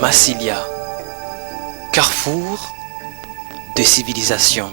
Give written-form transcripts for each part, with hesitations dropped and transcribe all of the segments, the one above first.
Massilia, carrefour de civilisation.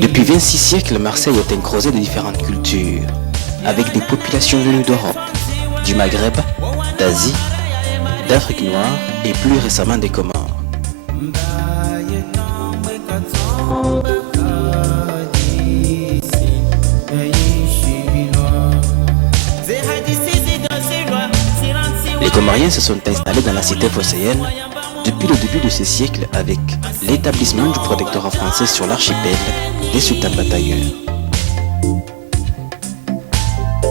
Depuis 26 siècles, Marseille est encrosée de différentes cultures, avec des populations venues d'Europe, du Maghreb, d'Asie, d'Afrique noire et plus récemment des Comores. Les Comoriens se sont installés dans la cité phocéenne depuis le début de ce siècle avec l'établissement du protectorat français sur l'archipel des sultans batailleurs.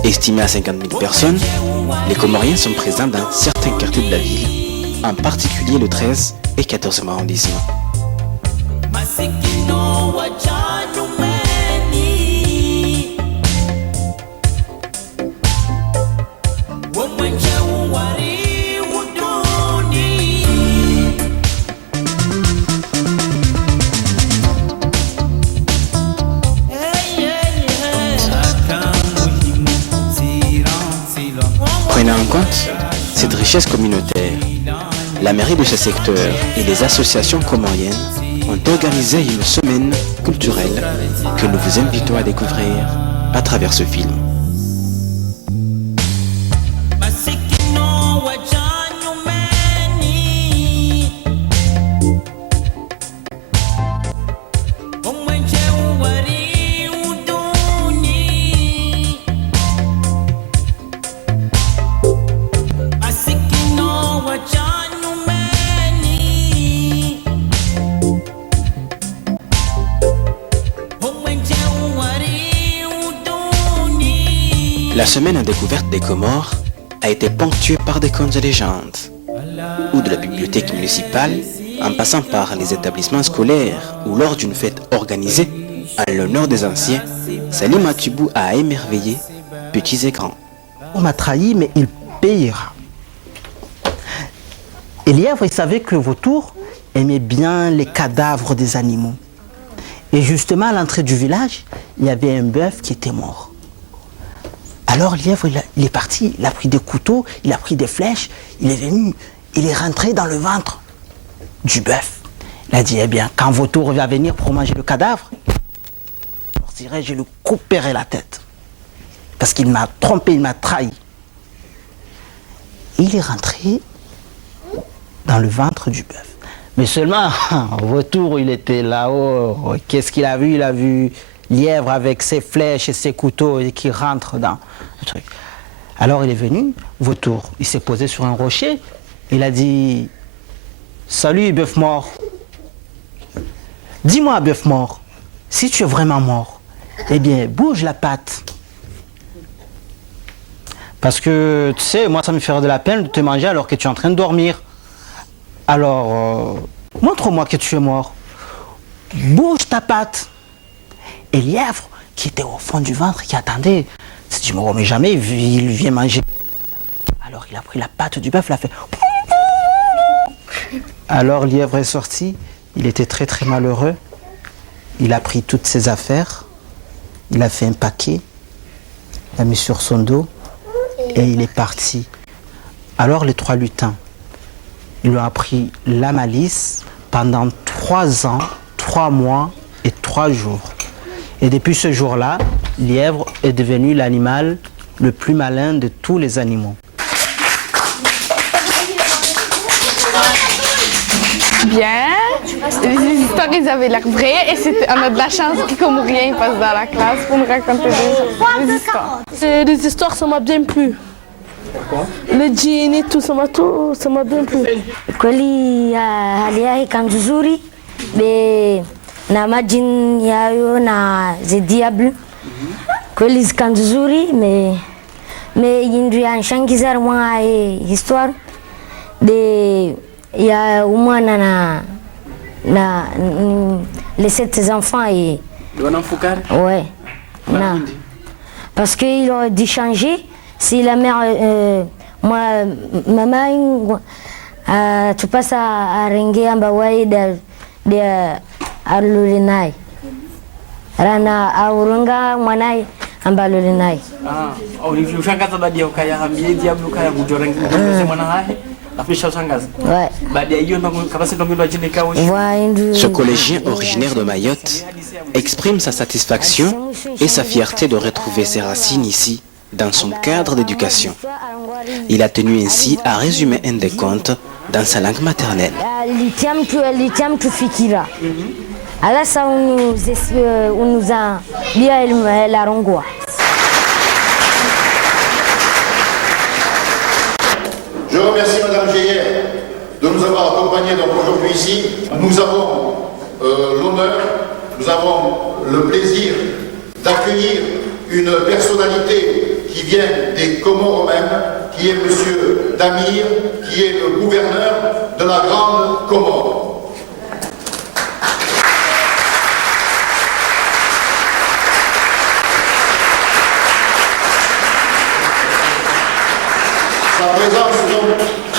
Estimés à 50 000 personnes, les Comoriens sont présents dans certains quartiers de la ville, en particulier le 13 et 14e arrondissement. Prenant en compte cette richesse communautaire, la mairie de ce secteur et les associations comoriennes ont organisé une semaine culturelle que nous vous invitons à découvrir à travers ce film. La semaine en découverte des Comores a été ponctuée par des contes et légendes, ou de la bibliothèque municipale, en passant par les établissements scolaires ou lors d'une fête organisée en l'honneur des anciens. Salim Atibou a émerveillé petits et grands. On m'a trahi, mais il payera. Et Lièvre, il savait que le vautour aimait bien les cadavres des animaux. Et justement, à l'entrée du village, il y avait un bœuf qui était mort. Alors Lièvre, il est parti, il a pris des couteaux, il a pris des flèches, il est venu, il est rentré dans le ventre du bœuf. Il a dit, eh bien, quand Vautour va venir pour manger le cadavre, je lui couperai la tête. Parce qu'il m'a trompé, il m'a trahi. Il est rentré dans le ventre du bœuf. Mais seulement, Vautour, il était là-haut. Qu'est-ce qu'il a vu? Il a vu Lièvre avec ses flèches et ses couteaux et qui rentre dans le truc. Alors il est venu, Vautour, il s'est posé sur un rocher, il a dit « Salut bœuf mort, dis-moi bœuf mort, si tu es vraiment mort, eh bien bouge la patte. Parce que tu sais, moi ça me ferait de la peine de te manger alors que tu es en train de dormir. Alors, montre-moi que tu es mort, bouge ta patte. » Et Lièvre, qui était au fond du ventre, qui attendait, s'est dit, je ne me remets jamais, il vient manger. Alors il a pris la patte du bœuf, il a fait... Alors Lièvre est sorti, il était très très malheureux. Il a pris toutes ses affaires, il a fait un paquet, il l'a mis sur son dos et il est parti. Alors les 3 lutins, ils lui ont appris la malice pendant 3 ans, 3 mois et 3 jours. Et depuis ce jour-là, Lièvre est devenu l'animal le plus malin de tous les animaux. Les histoires, ils avaient l'air vraies et on a de la chance que comme rien passe dans la classe pour nous raconter des histoires. Les histoires, ça m'a bien plu. Pourquoi? Le djinn et tout, ça m'a bien plu. Kweli hali yake kanzuri be na majini yayo na the diable kweli zikanzuri me yindu ya shangiza mwa histoire de ya umwana na les 7 enfants et ouais non parce qu'ils ont dû changer si la mère moi maman tu passes à ringe amba wai de alulinai rana aurunga mwanai amba alulinai Ushangaza baada ya ukayahambia diablo kaya kujorenga mwana hahe afisha ushangaza. Ouais. Baada ya hiyo ndo kabisa ndo mimi ajini kawo. Ce collégien originaire de Mayotte exprime sa satisfaction et sa fierté de retrouver ses racines ici, dans son cadre d'éducation. Il a tenu ainsi à résumer un des contes dans sa langue maternelle. Litiam tu fikira. Alors ça on nous a bien la rongoa. Je remercie Madame Geyer de nous avoir accompagnés donc aujourd'hui ici. Nous avons l'honneur, nous avons le plaisir d'accueillir une personnalité qui vient des Comores même, qui est Monsieur Damir, qui est le gouverneur de la Grande Comore. Sa présence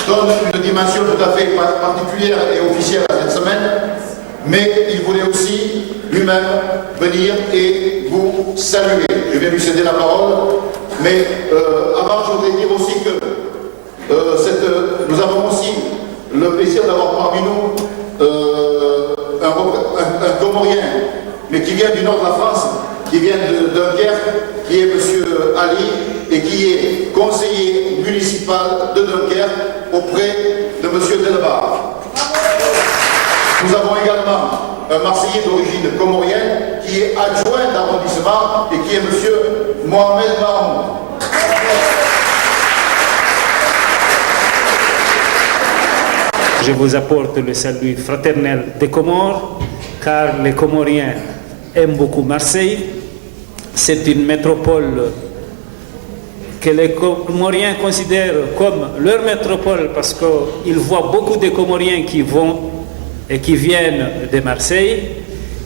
donne une dimension tout à fait particulière et officielle à cette semaine, mais il voulait aussi lui-même venir et vous saluer. Je vais lui céder la parole, mais avant je voudrais dire aussi que nous avons aussi le plaisir d'avoir parmi nous un Comorien, mais qui vient du nord de la France, qui vient de Dunkerque, qui est M. Ali, et qui est conseiller municipal de Dunkerque auprès de M. Delbar. Nous avons également un Marseillais d'origine comorienne qui est adjoint d'arrondissement et qui est M. Mohamed Mahmoud. Je vous apporte le salut fraternel des Comores, car les Comoriens aiment beaucoup Marseille. C'est une métropole que les Comoriens considèrent comme leur métropole parce qu'ils voient beaucoup de Comoriens qui vont et qui viennent de Marseille.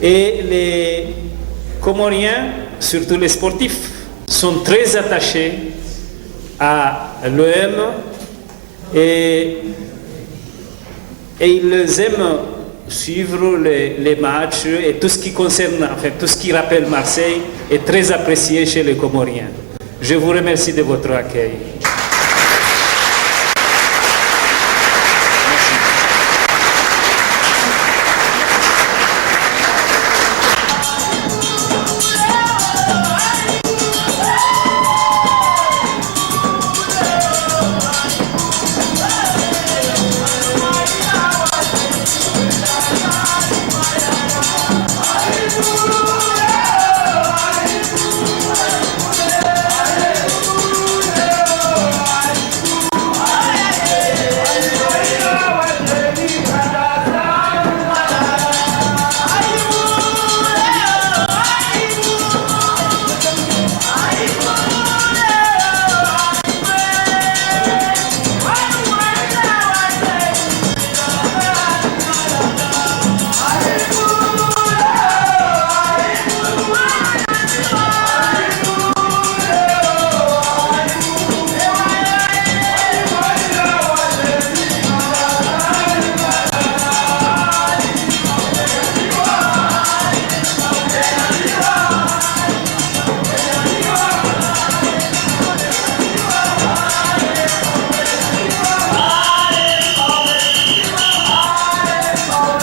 Et les Comoriens, surtout les sportifs, sont très attachés à l'OM et ils aiment suivre les matchs et tout ce qui concerne, enfin tout ce qui rappelle Marseille est très apprécié chez les Comoriens. Je vous remercie de votre accueil.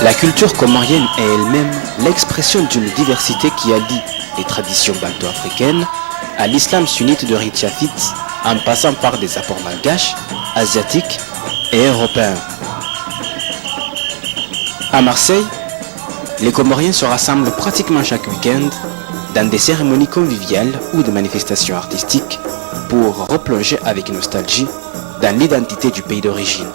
La culture comorienne est elle-même l'expression d'une diversité qui allie les traditions banto-africaines à l'islam sunnite de rite chafite, en passant par des apports malgaches, asiatiques et européens. À Marseille, Les Comoriens se rassemblent pratiquement chaque week-end dans des cérémonies conviviales ou des manifestations artistiques pour replonger avec nostalgie dans l'identité du pays d'origine.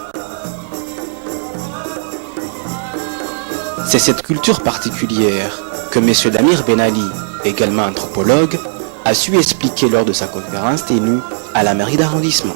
C'est cette culture particulière que M. Damir Ben Ali, également anthropologue, a su expliquer lors de sa conférence tenue à la mairie d'arrondissement.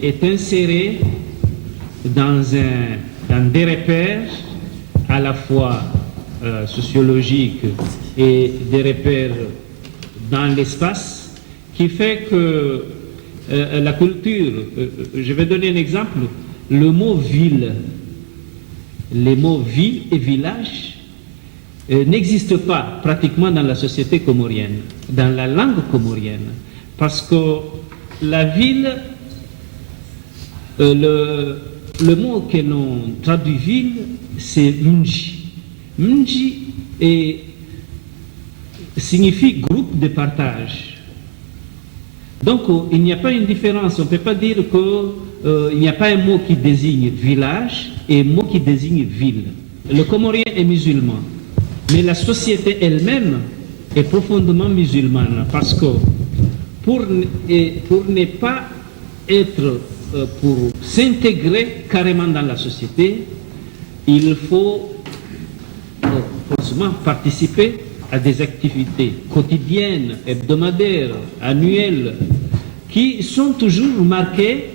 Est inséré dans des repères à la fois sociologiques et des repères dans l'espace qui fait que la culture, je vais donner un exemple, le mot ville, les mots ville et village n'existent pas pratiquement dans la société comorienne, dans la langue comorienne, parce que la ville, le mot que l'on traduit ville, c'est Mnji. Mnji signifie groupe de partage. Donc il n'y a pas une différence, on ne peut pas dire qu'il n'y a pas un mot qui désigne village et un mot qui désigne ville. Le Comorien est musulman, mais la société elle-même est profondément musulmane, parce que pour ne pas être, pour s'intégrer carrément dans la société, il faut forcément participer à des activités quotidiennes, hebdomadaires, annuelles, qui sont toujours marquées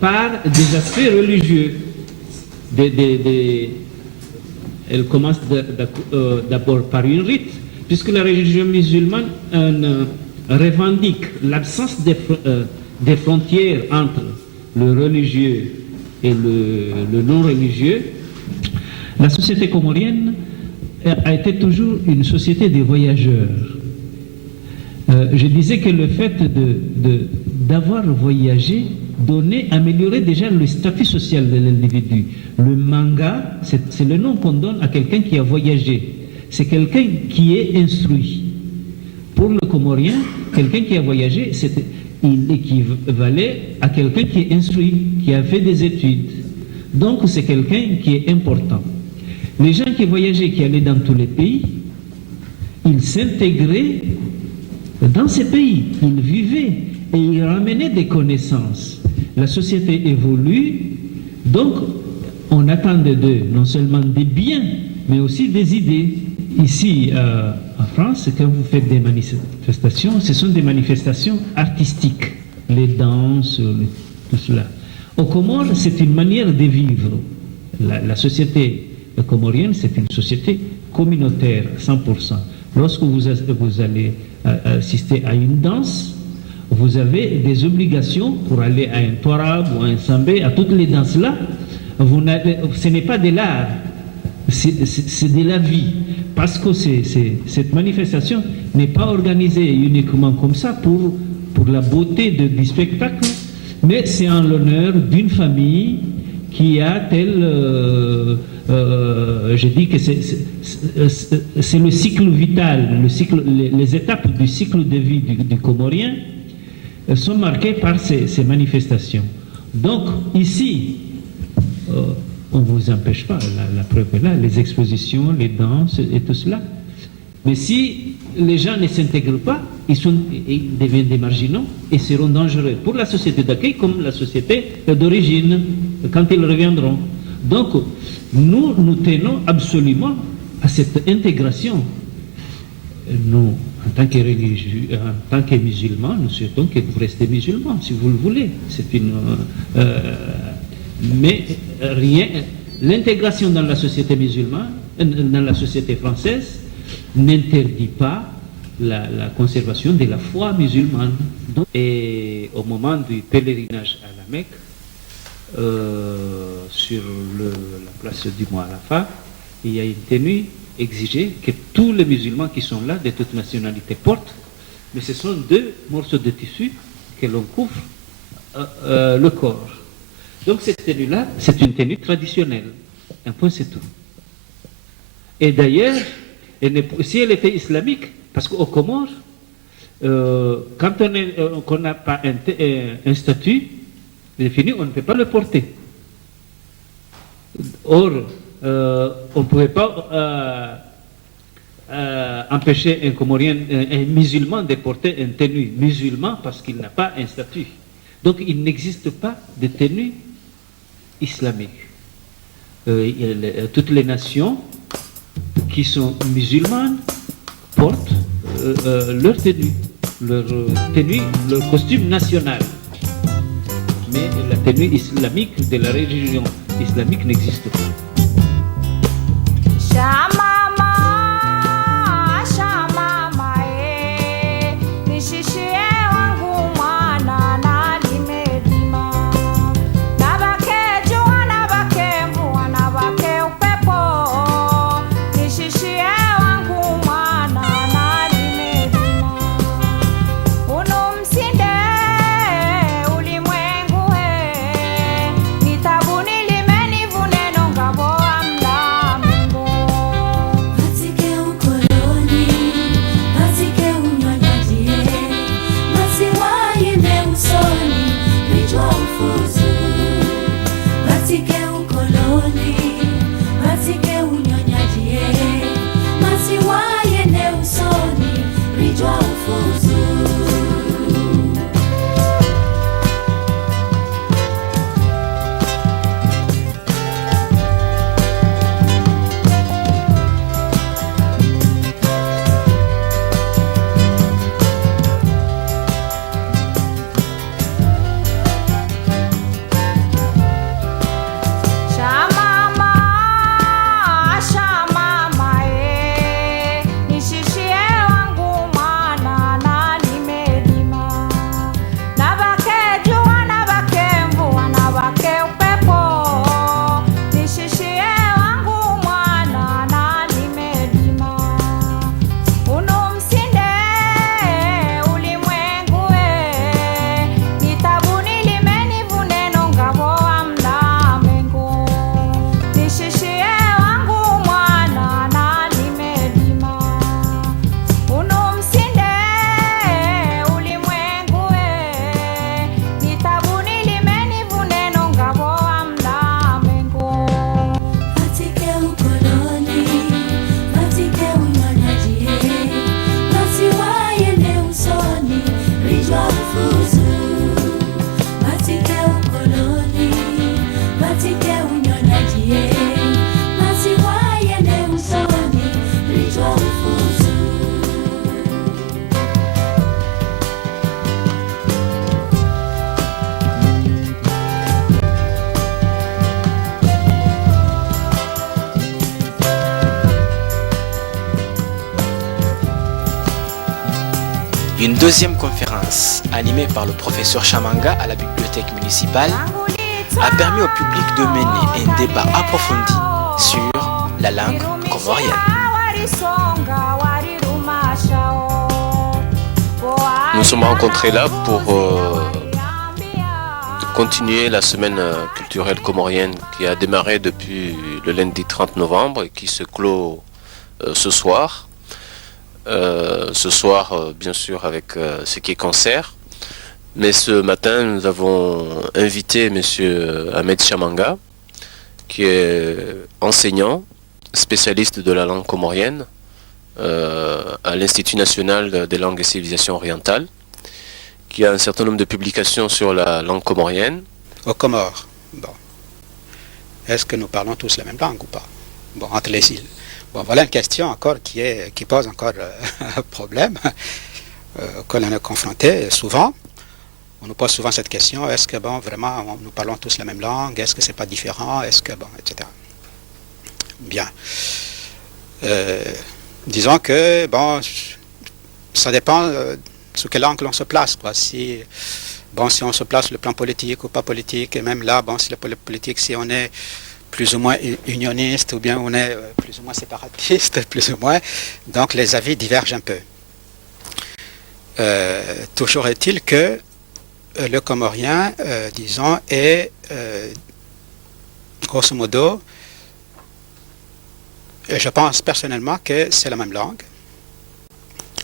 par des aspects religieux. Elle commence d'abord par une rite, puisque la religion musulmane revendique l'absence des frontières entre le religieux et le non-religieux. La société comorienne a été toujours une société des voyageurs. Je disais que le fait d'avoir voyagé améliorait déjà le statut social de l'individu. Le manga, c'est le nom qu'on donne à quelqu'un qui a voyagé. C'est quelqu'un qui est instruit. Pour le Comorien, quelqu'un qui a voyagé, il équivalait à quelqu'un qui est instruit, qui a fait des études. Donc c'est quelqu'un qui est important. Les gens qui voyageaient, qui allaient dans tous les pays, ils s'intégraient dans ces pays, ils vivaient et ils ramenaient des connaissances. La société évolue, donc on attendait d'eux non seulement des biens, mais aussi des idées. Ici, en France, quand vous faites des manifestations, ce sont des manifestations artistiques, les danses, tout cela. Au Comores, c'est une manière de vivre. La société comorienne, c'est une société communautaire, 100%. Lorsque vous allez assister à une danse, vous avez des obligations pour aller à un toarab ou à un sambé, à toutes les danses-là. Ce n'est pas de l'art, c'est de la vie. Parce que cette manifestation n'est pas organisée uniquement comme ça pour la beauté du spectacle, mais c'est en l'honneur d'une famille qui a je dis que c'est le cycle vital, les étapes du cycle de vie du Comorien sont marquées par ces manifestations. Donc ici, on ne vous empêche pas, la preuve est là, les expositions, les danses et tout cela. Mais si les gens ne s'intègrent pas, ils deviennent des marginaux et seront dangereux pour la société d'accueil comme la société d'origine quand ils reviendront. Donc, nous tenons absolument à cette intégration. Nous tant que religieux, en tant que musulman, nous souhaitons que vous restez musulman, si vous le voulez. Mais rien, l'intégration dans la société musulmane, dans la société française, n'interdit pas la conservation de la foi musulmane. Et au moment du pèlerinage à la Mecque, sur la place du Mont Arafat, il y a une tenue exigée que tous les musulmans qui sont là, de toute nationalité, portent, mais ce sont 2 morceaux de tissu que l'on couvre le corps. Donc cette tenue-là, c'est une tenue traditionnelle. Un point, c'est tout. Et d'ailleurs, si elle était islamique, parce qu'au Comores, quand on n'a pas un statut défini, on ne peut pas le porter. Or, on ne pouvait pas empêcher un Comorien, un musulman de porter une tenue musulman parce qu'il n'a pas un statut. Donc il n'existe pas de tenue islamique. Toutes les nations qui sont musulmanes portent leur tenue, leur costume national. Mais la tenue islamique de la religion islamique n'existe pas. Une deuxième conférence, animée par le professeur Chamanga à la bibliothèque municipale, a permis au public de mener un débat approfondi sur la langue comorienne. Nous sommes rencontrés là pour continuer la semaine culturelle comorienne qui a démarré depuis le lundi 30 novembre et qui se clôt ce soir. Bien sûr, avec ce qui est concert. Mais ce matin, nous avons invité M. Ahmed Chamanga, qui est enseignant, spécialiste de la langue comorienne à l'Institut national des langues et civilisations orientales, qui a un certain nombre de publications sur la langue comorienne. Aux Comores, bon. Est-ce que nous parlons tous la même langue ou pas? Bon, entre les îles. Bon, voilà une question encore qui pose encore un problème auquel on est confronté souvent. On nous pose souvent cette question, est-ce que vraiment nous parlons tous la même langue, est-ce que c'est pas différent, est-ce que etc. Bien. Disons que ça dépend sous quelle langue l'on se place, quoi. Si on se place sur le plan politique ou pas politique, et même là, si le politique, si on est plus ou moins unioniste ou bien on est plus ou moins séparatiste, plus ou moins, donc les avis divergent un peu. Toujours est-il que le comorien, disons, est grosso modo, je pense personnellement que c'est la même langue.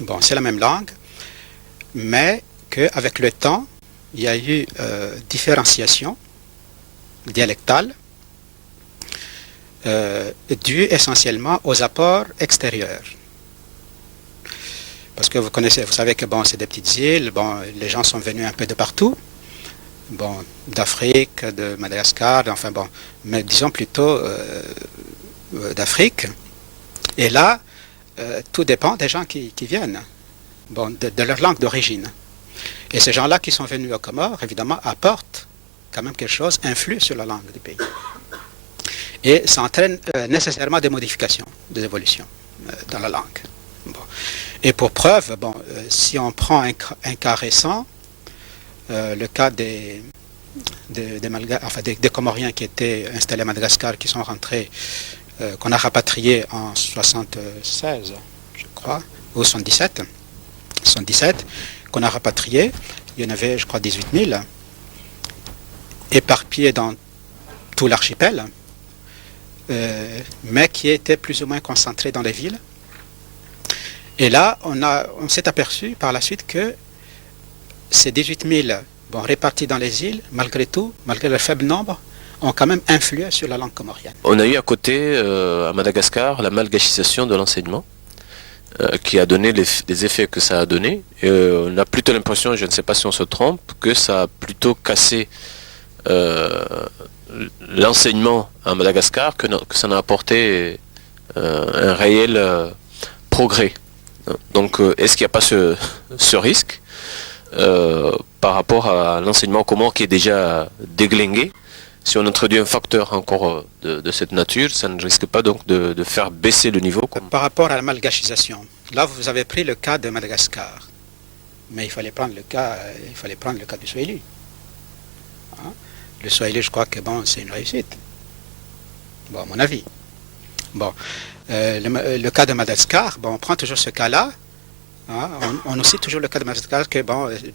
Bon, c'est la même langue, mais qu'avec le temps, il y a eu différenciation dialectale due essentiellement aux apports extérieurs. Parce que vous savez que c'est des petites îles, les gens sont venus un peu de partout, d'Afrique, de Madagascar, mais disons plutôt d'Afrique. Et là, tout dépend des gens qui viennent, de leur langue d'origine. Et ces gens-là qui sont venus aux Comores, évidemment, apportent quand même quelque chose, influent sur la langue du pays. Et ça entraîne nécessairement des modifications, des évolutions dans la langue. Et pour preuve, si on prend un cas récent, le cas des Comoriens qui étaient installés à Madagascar, qui sont rentrés, qu'on a rapatriés en 76, je crois, ou 77, qu'on a rapatriés, il y en avait, je crois, 18 000, éparpillés dans tout l'archipel, mais qui étaient plus ou moins concentrés dans les villes. Et là, on s'est aperçu par la suite que ces 18 000 répartis dans les îles, malgré tout, malgré le faible nombre, ont quand même influé sur la langue comorienne. On a eu à côté, à Madagascar, la malgachisation de l'enseignement, qui a donné les effets que ça a donné. Et on a plutôt l'impression, je ne sais pas si on se trompe, que ça a plutôt cassé l'enseignement à Madagascar, que ça n'a apporté un réel progrès. Donc, est-ce qu'il n'y a pas ce risque par rapport à l'enseignement commun qui est déjà déglingué? Si on introduit un facteur encore de cette nature, ça ne risque pas donc de faire baisser le niveau? Par rapport à la malgachisation, là vous avez pris le cas de Madagascar, mais il fallait prendre le cas du Swahili. Hein? Le Swahili, je crois que c'est une réussite. À mon avis. Le cas de Madagascar, on prend toujours ce cas-là. Hein, on cite toujours le cas de Madagascar que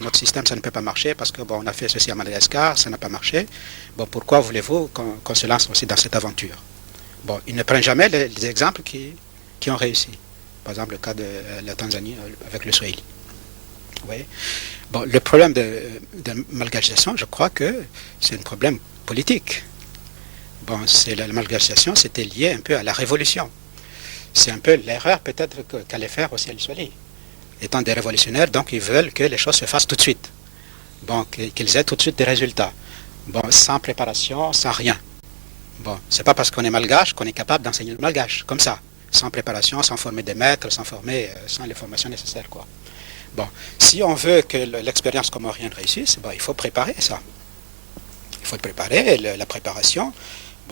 notre système ça ne peut pas marcher parce que on a fait ceci à Madagascar, ça n'a pas marché. Pourquoi voulez-vous qu'on se lance aussi dans cette aventure? Ils ne prennent jamais les exemples qui ont réussi. Par exemple le cas de la Tanzanie avec le Swahili. Vous voyez? Le problème de malgachisation, je crois que c'est un problème politique. La malgachisation, c'était lié un peu à la révolution. C'est un peu l'erreur peut-être qu'allait faire aussi le Swahili. Étant des révolutionnaires, donc ils veulent que les choses se fassent tout de suite. Qu'ils aient tout de suite des résultats. Sans préparation, sans rien. C'est pas parce qu'on est malgache qu'on est capable d'enseigner le malgache, comme ça. Sans préparation, sans former des maîtres, sans les formations nécessaires, quoi. Si on veut que l'expérience comorienne réussisse, il faut préparer ça. Il faut préparer la préparation.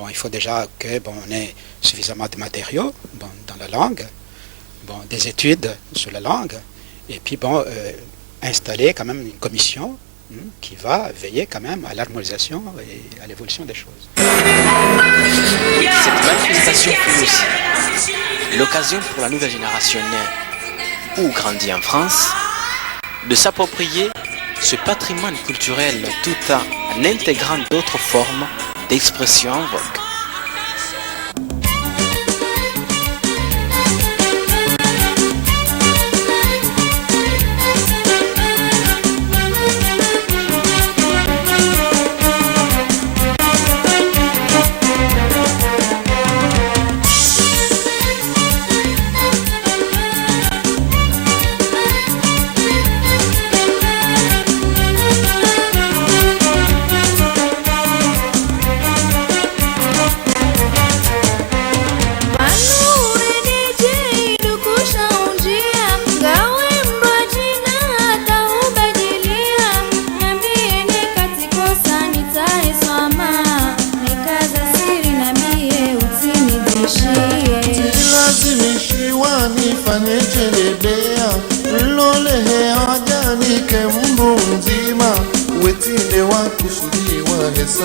Il faut déjà qu'on ait suffisamment de matériaux dans la langue, des études sur la langue, et puis installer quand même une commission qui va veiller quand même à l'harmonisation et à l'évolution des choses. Cette manifestation fut aussi l'occasion pour la nouvelle génération née ou grandie en France de s'approprier ce patrimoine culturel tout en intégrant d'autres formes d'expression en vogue.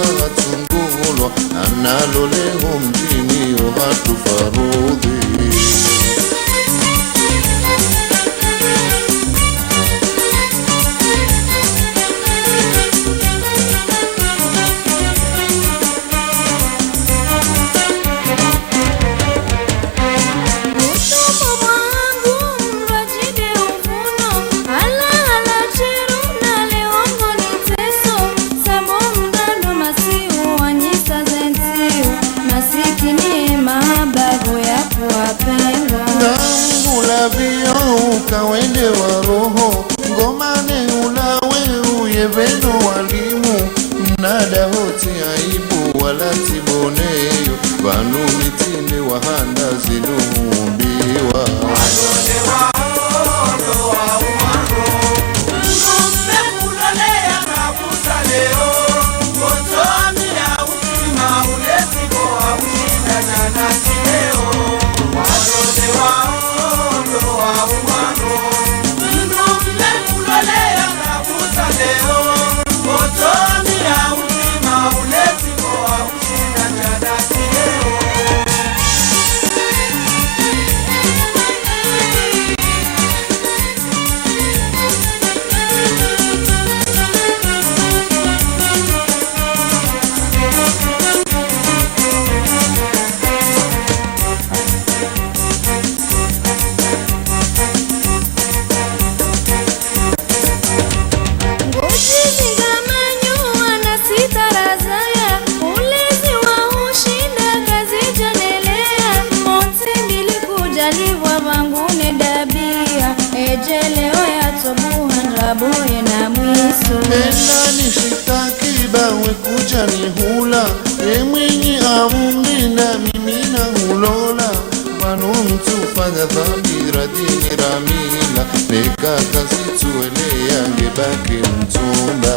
atungulwa analo leo mjini hatufarudhi. Kawende wa roho ngomane ulawe uyeveno walimu nada hoti aibu wala tiboneyo banu mitinde wahanda zinuhumbiwa hula emwinyi amumina mimina hulola manu mtu fanya dhambi radini ramila neka kasi tuele yange baki mtumba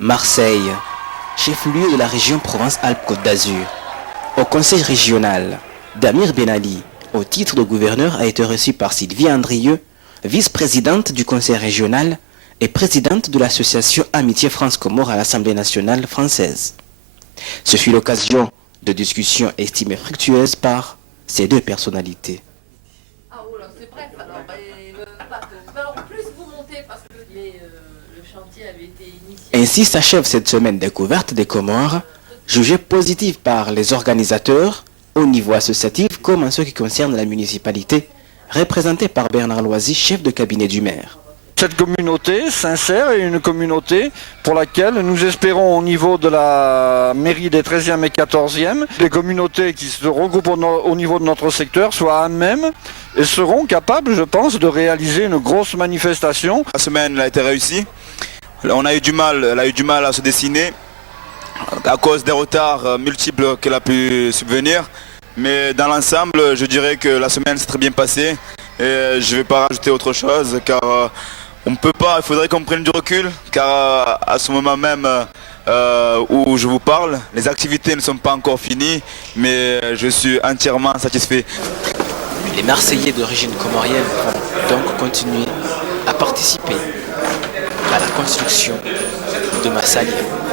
Marseille, chef-lieu de la région Provence-Alpes-Côte d'Azur. Au conseil régional, Damir Ben Ali, au titre de gouverneur, a été reçu par Sylvie Andrieux, vice-présidente du conseil régional et présidente de l'association Amitié France-Comores à l'Assemblée nationale française. Ce fut l'occasion de discussions estimées fructueuses par ces deux personnalités. C'est bref, alors, plus vous montez parce que le chantier avait été initié. Ainsi s'achève cette semaine découverte des Comores, jugée positive par les organisateurs au niveau associatif comme en ce qui concerne la municipalité, représentée par Bernard Loisy, chef de cabinet du maire. Cette communauté sincère est une communauté pour laquelle nous espérons au niveau de la mairie des 13e et 14e, les communautés qui se regroupent au niveau de notre secteur soient à même et seront capables, je pense, de réaliser une grosse manifestation. La semaine a été réussie. On a eu du mal, elle a eu du mal à se dessiner à cause des retards multiples qu'elle a pu subvenir. Mais dans l'ensemble, je dirais que la semaine s'est très bien passée et je ne vais pas rajouter autre chose car on ne peut pas, il faudrait qu'on prenne du recul car à ce moment même où je vous parle, les activités ne sont pas encore finies mais je suis entièrement satisfait. Les Marseillais d'origine comorienne vont donc continuer à participer à la construction de Massalia.